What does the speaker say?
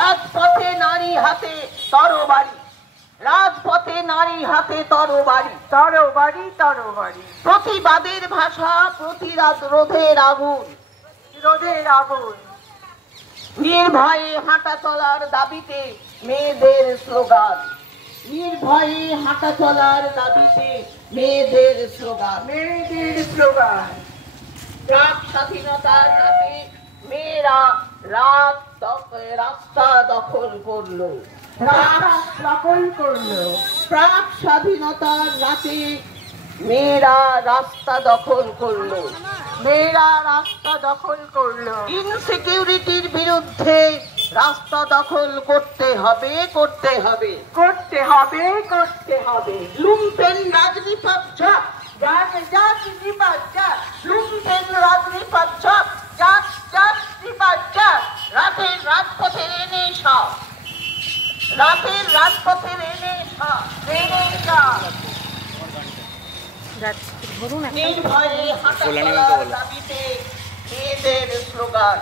রাজপথে নারী হাতে তরবারি, রাজপথে নারী হাতে তরবারি, তরবারি তরবারি, প্রতিবাদের ভাষা, প্রতিবাদ রোধের আগুন, রোদের আগুন, নির্ভয়ে হাঁটা চলার দাবিতে মেয়েদের স্লোগান, নির্ভয়ে হাঁটা চলার দাবিতে মেয়েদের স্লোগান, মেয়েদের স্লোগান। প্রাক স্বাধীনতার রাতে মেয়েরা রাস্তা দখল করলো, দখল করলো। প্রাক স্বাধীনতার রাতে মেয়েরা রাস্তা দখল করলো, মেয়েরা রাস্তা দখল করলো। ইনসিকিউরিটির বিরুদ্ধে রাস্তা দখল করতে হবে, করতে হবে, করতে হবে, করতে হবে। লুম্পেন রাজনীতির চাপ, যাক যাক নিপাত যাক, লুম্পেন রাজনীতির চাপ, যাক যাক নিপাত যাক। রাতের রাজপথের এনে সব, রাতের রাজপথের এনে সব, নির্ভয়ে হাঁটা চলার দাবিতে মেয়েদের স্লোগান।